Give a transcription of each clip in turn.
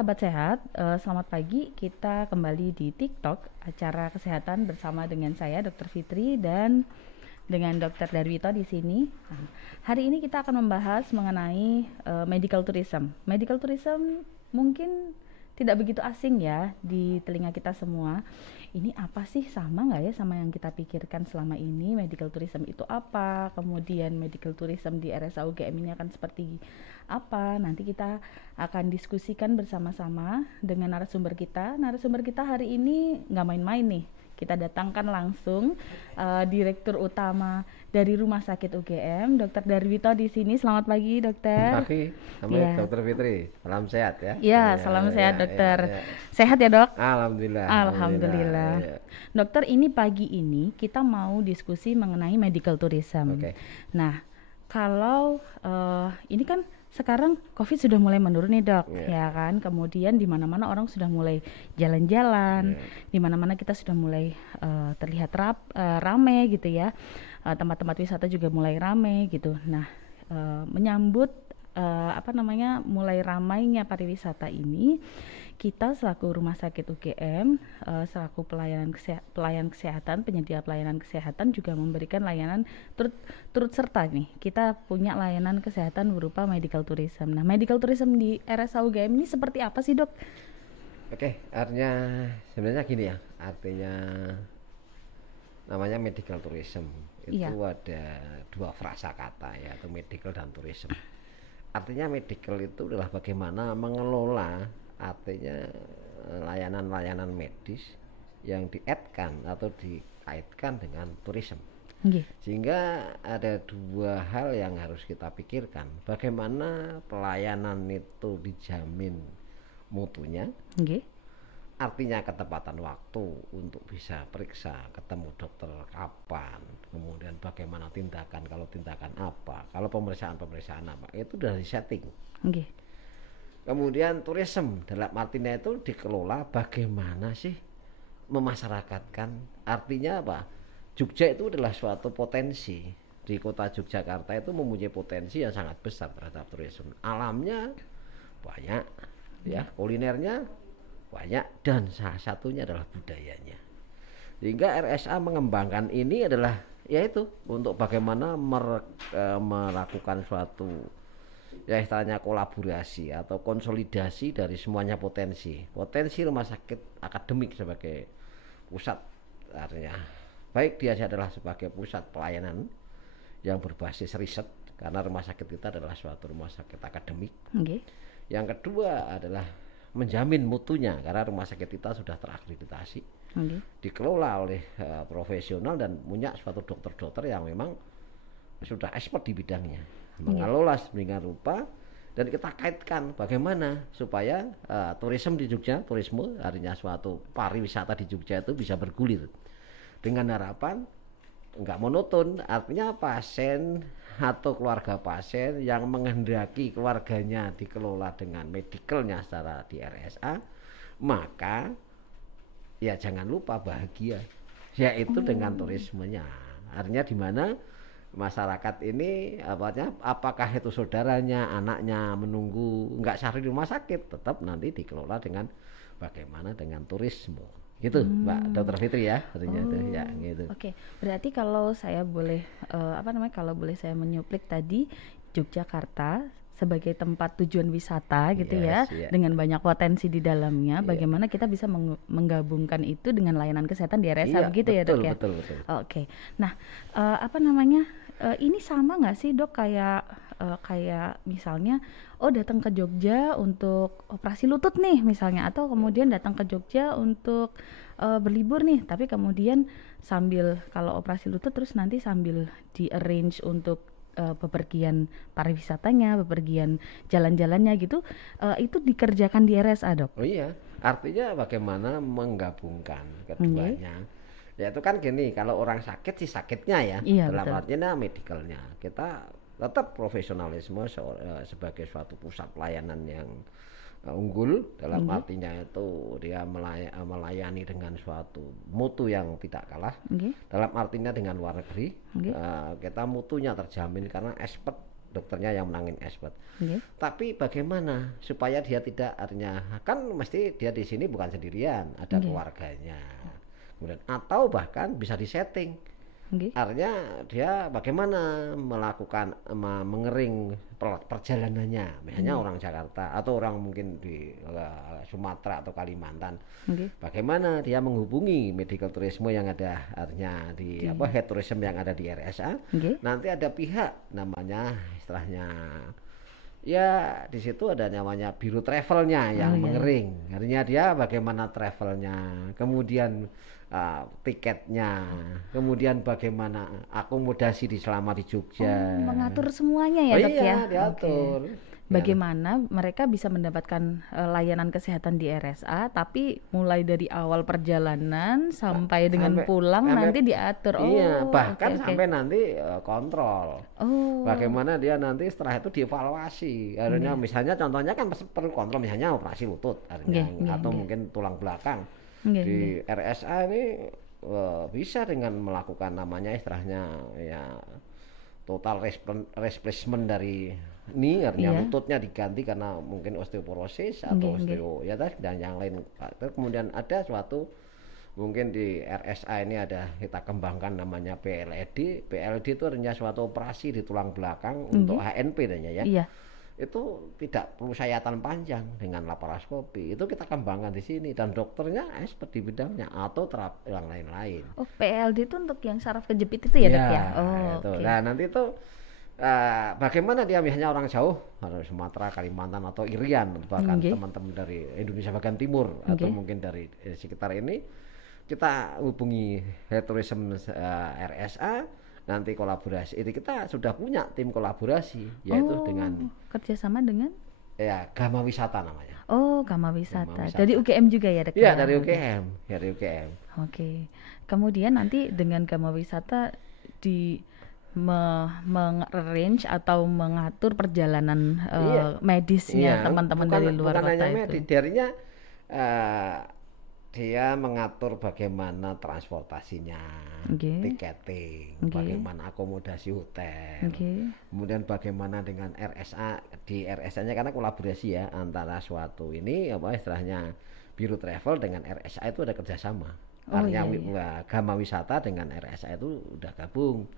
sahabat sehat, selamat pagi. Kita kembali di TikTok, acara kesehatan bersama dengan saya Dr. Fitri dan dengan Dr. Darwito di sini. Nah, hari ini kita akan membahas mengenai medical tourism. Medical tourism mungkin tidak begitu asing ya di telinga kita semua. Ini apa sih, sama nggak ya sama yang kita pikirkan selama ini? Medical tourism itu apa? Kemudian medical tourism di RSA UGM ini akan seperti apa? Nanti kita akan diskusikan bersama-sama dengan narasumber kita. Narasumber kita hari ini nggak main-main nih. Kita datangkan langsung Direktur Utama dari Rumah Sakit UGM, Dr. Darwito di sini. Selamat pagi, Dokter. Pagi, namanya Dr. Fitri. Salam sehat ya. Iya, salam sehat, Dokter. Sehat ya, Dok? Alhamdulillah. Alhamdulillah. Dokter, ini pagi ini kita mau diskusi mengenai medical tourism. Nah, kalau ini kan sekarang COVID sudah mulai menurun nih, Dok, ya kan? Kemudian di mana-mana orang sudah mulai jalan-jalan, di mana-mana kita sudah mulai terlihat rame gitu ya. Tempat-tempat wisata juga mulai rame gitu. Nah, menyambut mulai ramainya pariwisata ini, kita selaku Rumah Sakit UGM, selaku pelayan kesehatan, penyedia pelayanan kesehatan juga memberikan layanan turut serta nih. Kita punya layanan kesehatan berupa medical tourism. Nah, medical tourism di RSA UGM ini seperti apa sih, Dok? Artinya sebenarnya gini ya, artinya namanya medical tourism itu ada dua frasa kata, yaitu medical dan tourism. Artinya medical itu adalah bagaimana mengelola artinya layanan-layanan medis yang dikaitkan atau dikaitkan dengan tourism. Sehingga ada dua hal yang harus kita pikirkan. Bagaimana pelayanan itu dijamin mutunya, artinya ketepatan waktu untuk bisa periksa, ketemu dokter kapan, kemudian bagaimana tindakan, kalau tindakan apa, kalau pemeriksaan apa, itu sudah disetting. Kemudian tourism dalam artinya itu dikelola bagaimana sih memasyarakatkan, artinya apa? Jogja itu adalah suatu potensi, di kota Yogyakarta itu mempunyai potensi yang sangat besar terhadap tourism. Alamnya banyak, ya, kulinernya banyak, dan salah satunya adalah budayanya. Sehingga RSA mengembangkan ini adalah yaitu untuk bagaimana melakukan suatu ya istilahnya kolaborasi atau konsolidasi dari semuanya potensi rumah sakit akademik sebagai pusat, artinya baik dia adalah sebagai pusat pelayanan yang berbasis riset, karena rumah sakit kita adalah suatu rumah sakit akademik. Yang kedua adalah menjamin mutunya, karena rumah sakit kita sudah terakreditasi, dikelola oleh profesional dan punya suatu dokter-dokter yang memang sudah expert di bidangnya, mengelola sedemikian rupa. Dan kita kaitkan bagaimana supaya turisme di Jogja, turisme artinya suatu pariwisata di Jogja itu bisa bergulir dengan harapan enggak monoton, artinya pasien atau keluarga pasien yang menghendaki keluarganya dikelola dengan medicalnya secara di RSA, maka ya jangan lupa bahagia, yaitu dengan turismenya. Artinya di mana masyarakat ini apakah itu saudaranya, anaknya menunggu enggak sehari di rumah sakit, tetap nanti dikelola dengan bagaimana dengan turisme. Gitu, Mbak Dr. Fitri ya, artinya itu ya gitu. Berarti kalau saya boleh kalau boleh saya menyuplik tadi, Yogyakarta sebagai tempat tujuan wisata gitu dengan banyak potensi di dalamnya, bagaimana kita bisa menggabungkan itu dengan layanan kesehatan di RSA begitu ya, Dok ya? Betul. Nah, ini sama nggak sih, Dok, kayak misalnya datang ke Jogja untuk operasi lutut nih misalnya, atau kemudian datang ke Jogja untuk berlibur nih, tapi kemudian sambil kalau operasi lutut terus nanti sambil di arrange untuk bepergian pariwisatanya, bepergian jalan-jalannya gitu, itu dikerjakan di RSA, Dok? Oh iya, artinya bagaimana menggabungkan keduanya. Ya itu kan gini, kalau orang sakit sih sakitnya ya, dalam artinya medicalnya kita tetap profesionalisme sebagai suatu pusat pelayanan yang unggul, dalam artinya itu dia melayani dengan suatu mutu yang tidak kalah, dalam artinya dengan luar negeri kita mutunya terjamin karena expert dokternya yang menangin expert. Okay. Tapi bagaimana supaya dia tidak, artinya kan mesti dia di sini bukan sendirian, ada keluarganya. Kemudian atau bahkan bisa disetting. Artinya dia bagaimana melakukan mengering perjalanannya, misalnya orang Jakarta atau orang mungkin di Sumatera atau Kalimantan. Bagaimana dia menghubungi medical tourism yang ada, artinya di head tourism yang ada di RSA. Nanti ada pihak namanya istilahnya ya di situ ada namanya biro travelnya yang mengering. Artinya dia bagaimana travelnya, kemudian tiketnya, kemudian bagaimana akomodasi selama di Jogja. Mengatur semuanya ya, Dok ya. Diatur. Bagaimana mereka bisa mendapatkan layanan kesehatan di RSA, tapi mulai dari awal perjalanan sampai dengan pulang nanti diatur. Bahkan sampai nanti kontrol. Bagaimana dia nanti setelah itu dievaluasi. Artinya misalnya contohnya kan perlu kontrol, misalnya operasi lutut, artinya atau mungkin tulang belakang. Di RSA ini bisa dengan melakukan namanya istilahnya ya total replacement dari ini, artinya lututnya diganti karena mungkin osteoporosis atau dan yang lain. Kemudian ada suatu mungkin di RSA ini ada kita kembangkan namanya PLED. PLED itu artinya suatu operasi di tulang belakang untuk HNP namanya ya. Itu tidak perlu sayatan panjang dengan laparoskopi. Itu kita kembangkan di sini dan dokternya expert di bidangnya atau terapi yang lain-lain. PLD itu untuk yang saraf kejepit itu ya, Dok ya? Nah, nanti itu bagaimana dia misalnya orang jauh, dari Sumatera, Kalimantan atau Irian, bahkan teman-teman dari Indonesia bagian timur atau mungkin dari sekitar ini, kita hubungi head tourism RSA. Nanti kolaborasi, itu kita sudah punya tim kolaborasi, yaitu dengan kerjasama dengan Gama Wisata namanya. Gama Wisata. Dari UGM juga ya, Dok? Iya, dari UGM. Oke. Kemudian nanti dengan Gama Wisata di mengarrange atau mengatur perjalanan medisnya teman-teman dari luar kota itu. Medis, darinya dia mengatur bagaimana transportasinya, tiketing, bagaimana akomodasi hotel, kemudian bagaimana dengan RSA. Di RSA-nya karena kolaborasi ya antara suatu ini istilahnya biro travel dengan RSA itu ada kerjasama. Artinya Gama Wisata dengan RSA itu udah gabung,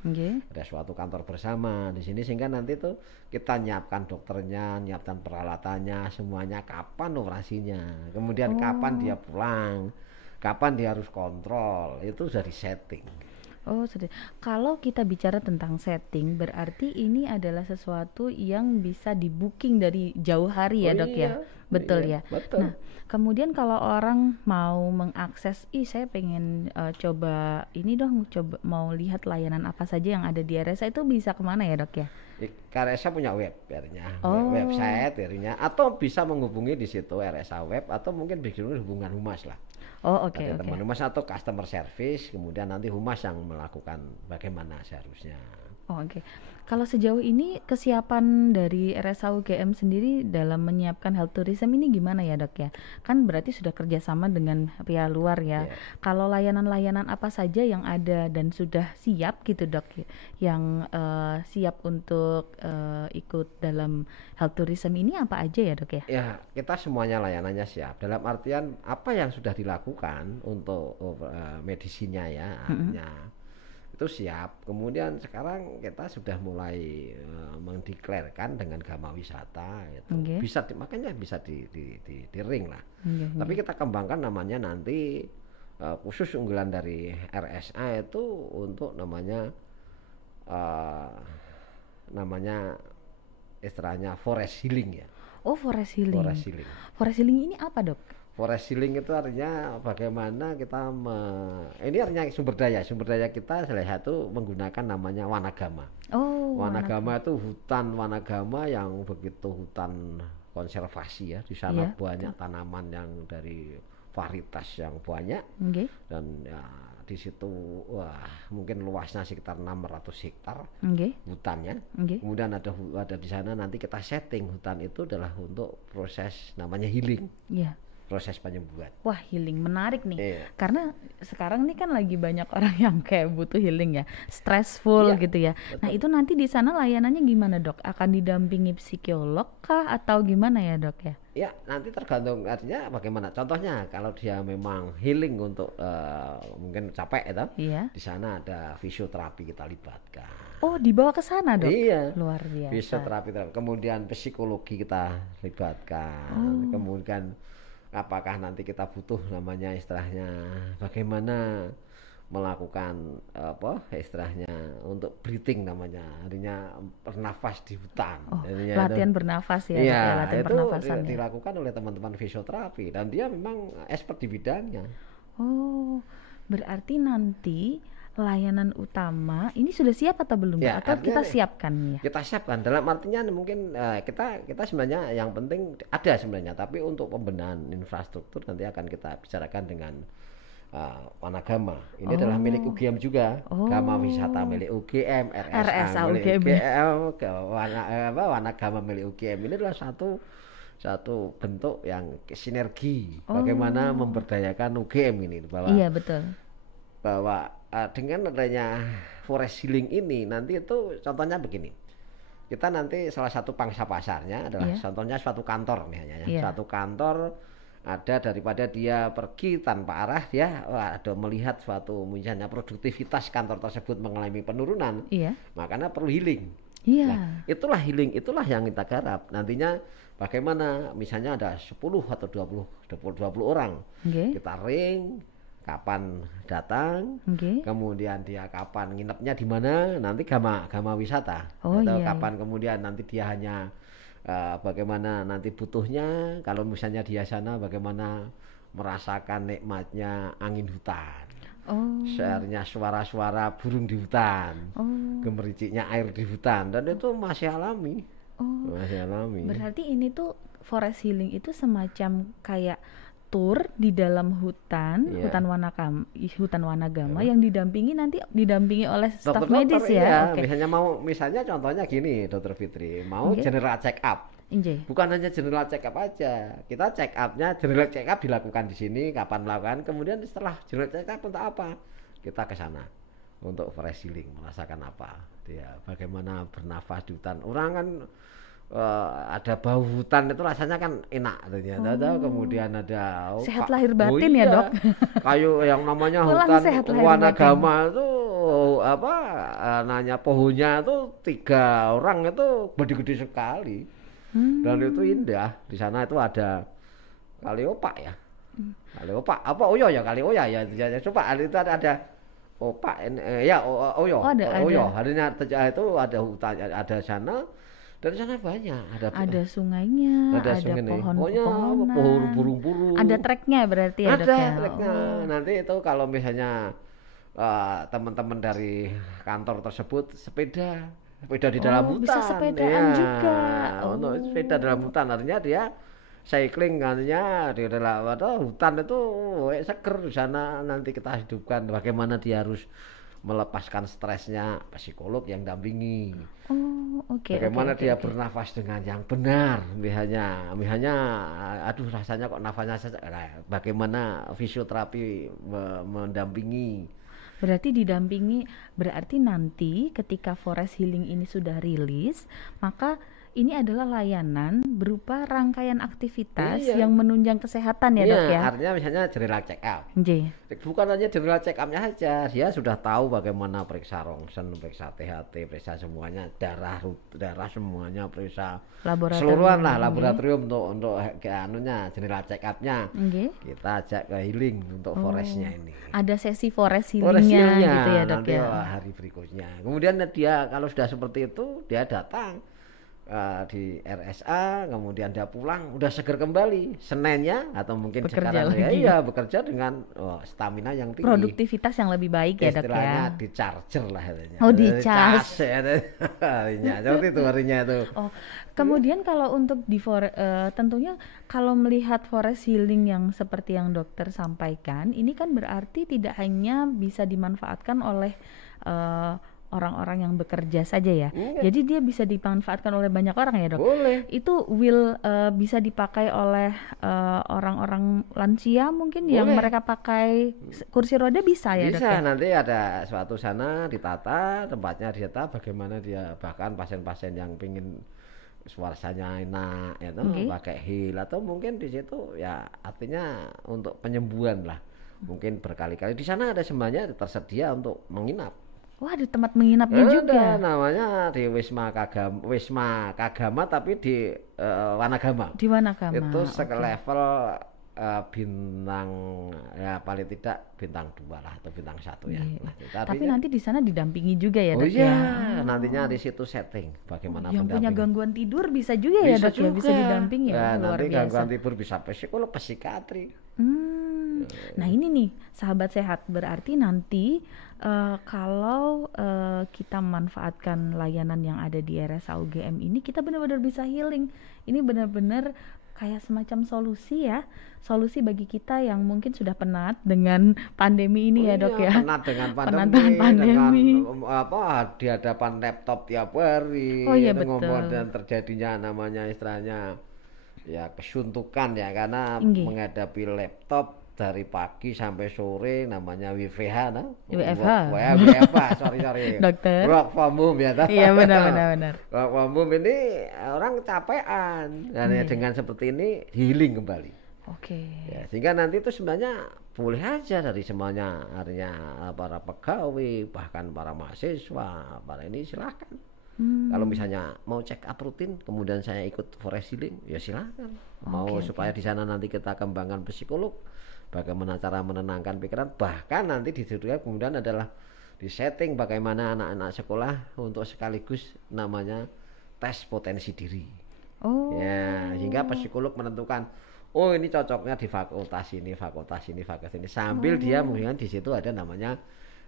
ada suatu kantor bersama di sini sehingga nanti tuh kita nyiapkan dokternya, nyiapkan peralatannya, semuanya kapan operasinya, kemudian kapan dia pulang, kapan dia harus kontrol, itu sudah disetting. Kalau kita bicara tentang setting, berarti ini adalah sesuatu yang bisa di booking dari jauh hari ya, Dok ya? Betul ya? Betul. Nah, kemudian kalau orang mau mengakses, saya pengen coba ini dong, coba mau lihat layanan apa saja yang ada di RSA, itu bisa kemana ya, Dok ya? RSA punya web, website, atau bisa menghubungi di situ RSA web, atau mungkin bikin hubungan humas lah. Teman humas atau customer service, kemudian nanti humas yang melakukan bagaimana seharusnya. Kalau sejauh ini kesiapan dari RSA UGM sendiri dalam menyiapkan health tourism ini gimana ya, Dok ya? Kan berarti sudah kerjasama dengan pihak luar ya. Kalau layanan-layanan apa saja yang ada dan sudah siap gitu, Dok, yang siap untuk ikut dalam health tourism ini apa aja ya, Dok ya? Ya, kita semuanya layanannya siap. Dalam artian apa yang sudah dilakukan untuk medisinya ya, artinya itu siap. Kemudian sekarang kita sudah mulai mendeklarkan dengan Gama Wisata itu makanya bisa di ring lah. Tapi kita kembangkan namanya nanti khusus unggulan dari RSA itu untuk namanya istilahnya forest healing ya. Forest healing. Forest healing ini apa, Dok? Forest healing itu artinya bagaimana kita ini artinya sumber daya kita salah satu menggunakan namanya Wanagama. Wanagama itu hutan Wanagama yang begitu hutan konservasi ya. Di sana banyak tanaman yang dari varietas yang banyak. Dan ya di situ mungkin luasnya sekitar 600 hektar hutannya. Kemudian ada di sana nanti kita setting hutan itu adalah untuk proses namanya healing. proses penyembuhan. Wah, healing menarik nih. Iya. Karena sekarang nih kan lagi banyak orang yang kayak butuh healing ya, stressful gitu ya. Betul. Nah, itu nanti di sana layanannya gimana, Dok? Akan didampingi psikolog kah atau gimana ya, Dok ya? Ya, nanti tergantung artinya bagaimana. Contohnya kalau dia memang healing untuk mungkin capek itu, Iya. di sana ada fisioterapi kita libatkan. Oh, dibawa ke sana, Dok? Iya. Luar biasa. Fisioterapi, kemudian psikologi kita libatkan. Kemudian apakah nanti kita butuh namanya istilahnya bagaimana melakukan istilahnya untuk breathing namanya, artinya bernafas di hutan. Oh, latihan bernafas ya, iya, latihan itu pernafasan dilakukan oleh teman-teman fisioterapi dan dia memang expert di bidangnya. Oh, berarti nanti layanan utama ini sudah siap atau belum, Ya, atau kita siapkan ya? Kita siapkan dalam artinya mungkin kita sebenarnya yang penting ada sebenarnya, tapi untuk pembenahan infrastruktur nanti akan kita bicarakan dengan Wanagama. Ini adalah milik UGM juga. Gama Wisata milik UGM, RSA milik UGM, Wanagama milik UGM. Ini adalah satu bentuk yang sinergi bagaimana memberdayakan UGM ini bahwa iya betul, bahwa dengan adanya forest healing ini nanti itu contohnya begini. Kita nanti salah satu pangsa pasarnya adalah contohnya suatu kantor misalnya ya. Suatu kantor ada daripada dia pergi tanpa arah, dia ada melihat suatu misalnya produktivitas kantor tersebut mengalami penurunan, makanya perlu healing. Nah, itulah healing, itulah yang kita garap. Nantinya bagaimana misalnya ada 10 atau 20 orang, kita ring kapan datang, kemudian dia kapan nginepnya di mana, nanti gama wisata, atau kapan kemudian nanti dia hanya bagaimana nanti butuhnya, kalau misalnya dia sana bagaimana merasakan nikmatnya angin hutan, seharusnya suara-suara burung di hutan, gemericiknya air di hutan, dan itu masih alami. Masih alami. Berarti ini tuh forest healing itu semacam kayak tour di dalam hutan, hutan Wanagama yang didampingi oleh staf medis ya. Misalnya contohnya gini, Dokter Fitri, mau general check up. Bukan hanya general check up aja. Kita check up-nya general check up dilakukan di sini, kapan melakukan, kemudian setelah general check up untuk apa? Kita ke sana untuk fresh healing, merasakan apa? Dia bagaimana bernafas di hutan. Orang kan ada bau hutan itu rasanya kan enak ternyata. Kemudian ada sehat lahir batin ya, Dok. Kayu yang namanya hutan Wanagama itu nanya pohonnya itu 3 orang itu gede-gede sekali. Dan itu indah. Di sana itu ada kaliopak ya. Kaliopak apa oyo ya, kalioya ya. Coba itu ada opak oyo. Harinya itu ada hutan, ada sana. Dan sana banyak, ada sungainya, ada pohon-pohonan, pohon burung-burung. Ada treknya berarti ya, Dok? Ada treknya. Nanti itu kalau misalnya teman-teman dari kantor tersebut sepeda di dalam hutan. Bisa sepedaan juga. Sepeda dalam hutan, artinya dia cycling, artinya di dalam hutan itu seger di sana. Nanti kita hidupkan bagaimana dia harus melepaskan stresnya, psikolog yang dampingi. Bagaimana dia bernafas dengan yang benar, misalnya aduh rasanya kok nafasnya saja. Bagaimana fisioterapi mendampingi. Berarti nanti ketika forest healing ini sudah rilis, maka ini adalah layanan berupa rangkaian aktivitas yang menunjang kesehatan ya, Dok ya? Artinya misalnya general check up. Bukan hanya general check up-nya saja, dia sudah tahu bagaimana periksa rongsen, periksa THT, periksa semuanya, darah semuanya, periksa keseluruhan lah, laboratorium untuk general check up-nya. Kita ajak ke healing untuk forest-nya ini. Ada sesi forest healing-nya gitu ya, Dok nanti hari berikutnya. Kemudian dia kalau sudah seperti itu, dia datang di RSA, kemudian dia pulang udah seger kembali Seninnya, atau mungkin bekerja sekarang bekerja dengan stamina yang tinggi, produktivitas yang lebih baik ya, Dok ya. Istilahnya di charger lah katanya. Di charge harinya seperti itu harinya itu. Kemudian kalau untuk tentunya kalau melihat forest healing yang seperti yang dokter sampaikan, ini kan berarti tidak hanya bisa dimanfaatkan oleh orang-orang yang bekerja saja ya. Jadi dia bisa dimanfaatkan oleh banyak orang ya, Dok. Boleh. Itu bisa dipakai oleh orang-orang lansia mungkin yang mereka pakai kursi roda bisa ya, Dok? Bisa, nanti ada suatu sana ditata, tempatnya ditata, bagaimana dia bahkan pasien-pasien yang pingin suaranya enak ya pakai heel, atau mungkin di situ ya artinya untuk penyembuhan lah. Mungkin berkali-kali di sana ada semuanya tersedia untuk menginap. Wah, ada tempat menginapnya juga. Namanya di Wisma Kagama tapi di Wanagama. Di Wanagama. Itu selevel bintang ya paling tidak bintang 2 lah atau bintang 1 ya. Nah, tapi nanti di sana didampingi juga ya, Dok? Nantinya di situ setting bagaimana yang punya gangguan tidur bisa juga ya, Dok? Bisa didampingi ya. Nanti gangguan tidur bisa psikolog, psikiatri. Nah ini nih sahabat sehat, berarti nanti kalau kita memanfaatkan layanan yang ada di RSA UGM ini, kita benar-benar bisa healing. Ini benar-benar kayak semacam solusi ya, solusi bagi kita yang mungkin sudah penat dengan pandemi ini ya, Dok ya. Penat dengan pandemi. Dengan di hadapan laptop tiap hari. Betul. Dan terjadinya namanya istilahnya ya kesuntukan ya, karena menghadapi laptop dari pagi sampai sore, namanya WFH sorry dokter work from home ya iya benar work from home ini orang capean dan dengan seperti ini healing kembali. Ya, sehingga nanti itu sebenarnya boleh aja dari semuanya, artinya para pegawai bahkan para mahasiswa para ini silahkan. Kalau misalnya mau check up rutin, kemudian saya ikut forest healing, ya silakan. Supaya di sana nanti kita kembangkan psikolog, bagaimana cara menenangkan pikiran, bahkan nanti di situ kemudian adalah di setting bagaimana anak-anak sekolah untuk sekaligus namanya tes potensi diri. Ya, sehingga psikolog menentukan, oh ini cocoknya di fakultas ini sambil dia mungkin di situ ada namanya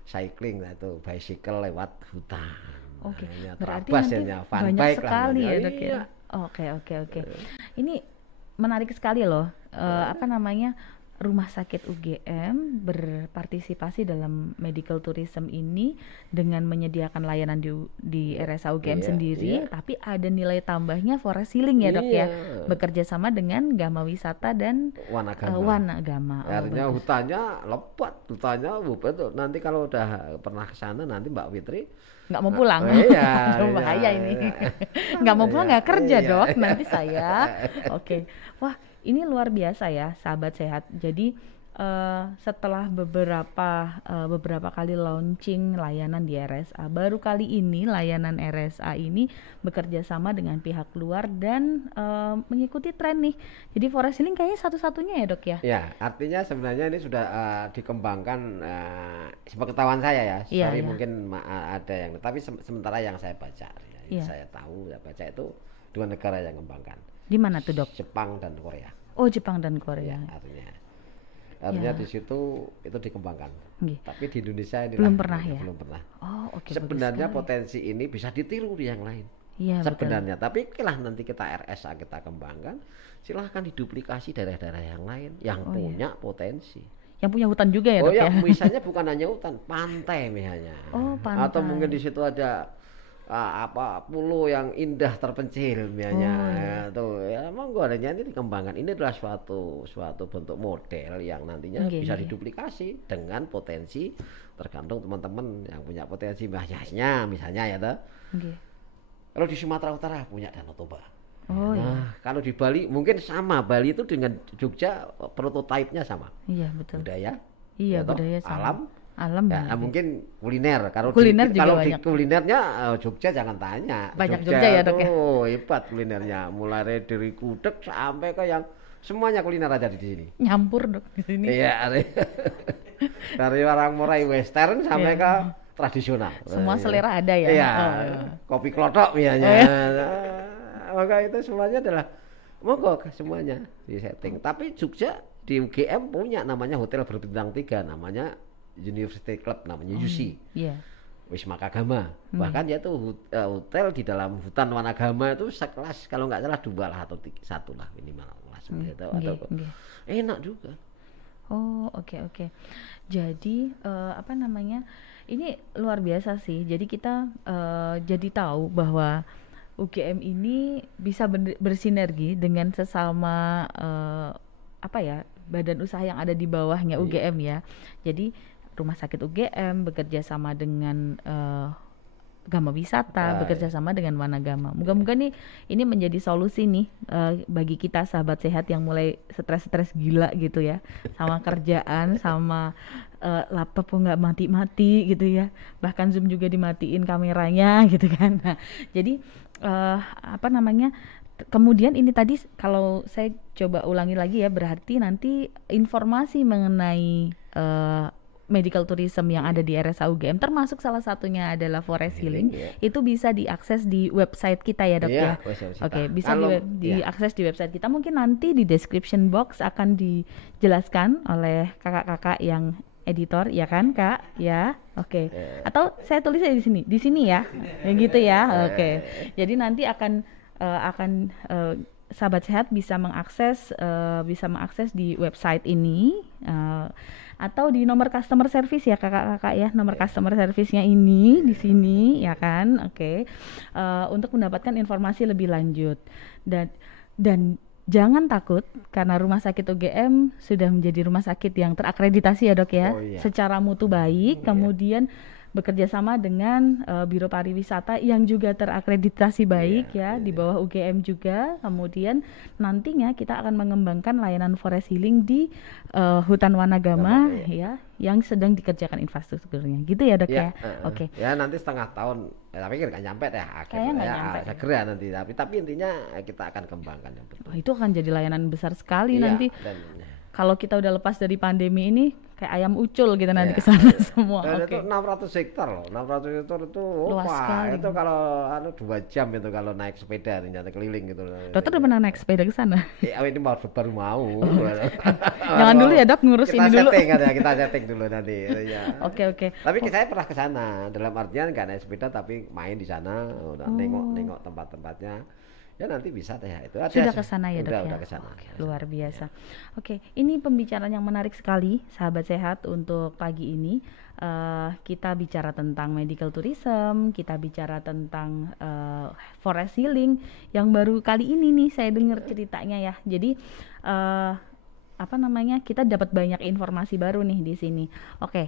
cycling, itu bicycle lewat hutan. Berarti nanti banyak sekali ya, Dok ya. Oke. Ini menarik sekali loh. Rumah sakit UGM berpartisipasi dalam medical tourism ini dengan menyediakan layanan di RSA UGM sendiri, tapi ada nilai tambahnya forest healing ya, Dok ya. Bekerja sama dengan Gama Wisata dan Wanagama. Artinya hutannya lebat, nanti kalau udah pernah ke sana nanti Mbak Fitri nggak mau pulang. Bahaya ini. Nggak mau pulang, nggak kerja, Dok. Nanti saya. Wah, ini luar biasa ya, sahabat sehat. Jadi setelah beberapa kali launching layanan di RSA, baru kali ini layanan RSA ini bekerja sama dengan pihak luar dan mengikuti tren nih. Jadi forest healing kayaknya satu-satunya ya, Dok ya? Ya, artinya sebenarnya ini sudah dikembangkan sepengetahuan saya ya. Mungkin ada yang, tapi sementara yang saya baca, saya tahu, saya baca itu 2 negara yang mengembangkan. Di mana tuh, Dok? Jepang dan Korea. Oh, Jepang dan Korea. Artinya di situ itu dikembangkan. Tapi di Indonesia ini belum pernah ya. Sebenarnya potensi ini bisa ditiru di yang lain. Sebenarnya, tapi nanti kita RSA kita kembangkan, silahkan diduplikasi daerah-daerah yang lain yang punya potensi. Yang punya hutan juga ya, Dok ya? Misalnya bukan hanya hutan, pantai misalnya. Pantai. Atau mungkin di situ ada pulau yang indah terpencil misalnya. Monggo adanya ini dikembangkan. Ini adalah suatu bentuk model yang nantinya bisa diduplikasi dengan potensi, tergantung teman-teman yang punya potensi misalnya ya toh. Kalau di Sumatera Utara punya Danau Toba. Kalau di Bali mungkin sama, Bali itu dengan Jogja prototipenya sama. Iya, betul. Budaya. Iya, budaya sama. Alam ya, mungkin kuliner. Kalau di kulinernya Jogja jangan tanya. Banyak Jogja ya, Dok ya. Hebat kulinernya, mulai dari gudeg sampai ke yang semuanya kuliner ada di sini. Nyampur, Dok, di sini. Iya. Dari orang mulai western sampai ke tradisional. Semua selera ada ya. Iya. Kopi klothok misalnya. Maka itu semuanya adalah monggo semuanya di setting. Tapi Jogja di UGM punya namanya hotel berbintang 3, namanya University Club, namanya UC. Wisma Kagama. Bahkan dia tuh hotel di dalam hutan Wanagama itu sekelas, kalau nggak salah 2 lah atau 1 lah minimal enak juga. Oke. Jadi Ini luar biasa sih. Jadi kita jadi tahu bahwa UGM ini bisa bersinergi dengan sesama apa ya, badan usaha yang ada di bawahnya UGM ya. Jadi Rumah Sakit UGM bekerja sama dengan Gama Wisata, bekerja sama dengan Wanagama. Moga-moga nih ini menjadi solusi nih bagi kita sahabat sehat yang mulai stres-stres gila gitu ya, sama kerjaan, sama laptop nggak mati-mati gitu ya, bahkan Zoom juga dimatiin kameranya gitu kan. Nah, jadi apa namanya? Kemudian ini tadi kalau saya coba ulangi lagi ya, berarti nanti informasi mengenai medical tourism yang ada di RSA UGM, termasuk salah satunya adalah forest healing, itu bisa diakses di website kita ya dok ya. Oke, bisa diakses di website kita. Mungkin nanti di description box akan dijelaskan oleh kakak-kakak yang editor ya kan kak ya. Oke. Atau saya tulisnya di sini ya, yang gitu ya. Oke. Jadi nanti akan sahabat sehat bisa mengakses di website ini. Atau di nomor customer service ya kakak-kakak ya, nomor customer service-nya ini di sini ya kan. Oke. Untuk mendapatkan informasi lebih lanjut dan jangan takut karena Rumah Sakit UGM sudah menjadi rumah sakit yang terakreditasi ya dok ya, secara mutu baik, kemudian bekerja sama dengan Biro Pariwisata yang juga terakreditasi baik di bawah UGM juga. Kemudian nantinya kita akan mengembangkan layanan forest healing di hutan Wanagama ya, yang sedang dikerjakan infrastrukturnya gitu ya dok ya. Oke. Ya nanti setengah tahun, tapi nggak nyampe deh akhirnya segera nanti, tapi intinya kita akan kembangkan yang betul. Itu akan jadi layanan besar sekali nanti. Kalau kita udah lepas dari pandemi ini kayak ayam ucul gitu nanti ke sana semua. Dan itu 600 hektar loh. 600 hektar itu luas sekali. Itu kalau 2 jam itu kalau naik sepeda ternyata keliling gitu. Dokter udah pernah naik sepeda ke sana? Ya ini baru mau. Jangan dulu ya dok, ngurus ini dulu. Kita setting dulu nanti ya. Oke. Tapi saya pernah ke sana, dalam artian nggak naik sepeda tapi main di sana, udah nengok tempat-tempatnya. Ya nanti bisa deh itu. Sudah ke sana ya dok ya. Udah kesana. Luar biasa. Oke, ini pembicaraan yang menarik sekali sahabat sehat untuk pagi ini. Kita bicara tentang medical tourism, kita bicara tentang forest healing yang baru kali ini nih saya dengar ceritanya ya. Jadi kita dapat banyak informasi baru nih di sini. Oke.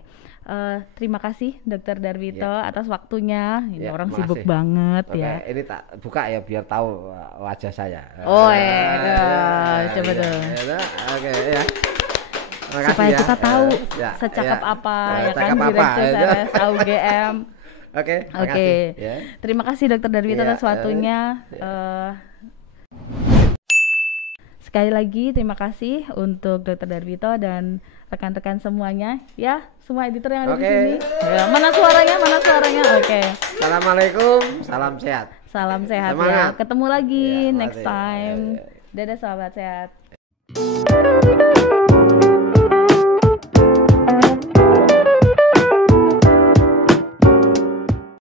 Terima kasih Dr. Darwito atas waktunya. Ini orang sibuk banget ya. Ini tak buka ya biar tahu wajah saya. Coba dong. Oke ya. Supaya kita tahu secakap apa ya kan Direktur RSA UGM. Oke. Terima kasih Dr. Darwito atas waktunya. Sekali lagi terima kasih untuk Dr. Darwito dan rekan-rekan semuanya ya, semua editor yang ada di sini. Ya, mana suaranya? Oke. Assalamualaikum, salam sehat. Salam sehat ya. Ketemu lagi next time. Dadah sahabat sehat.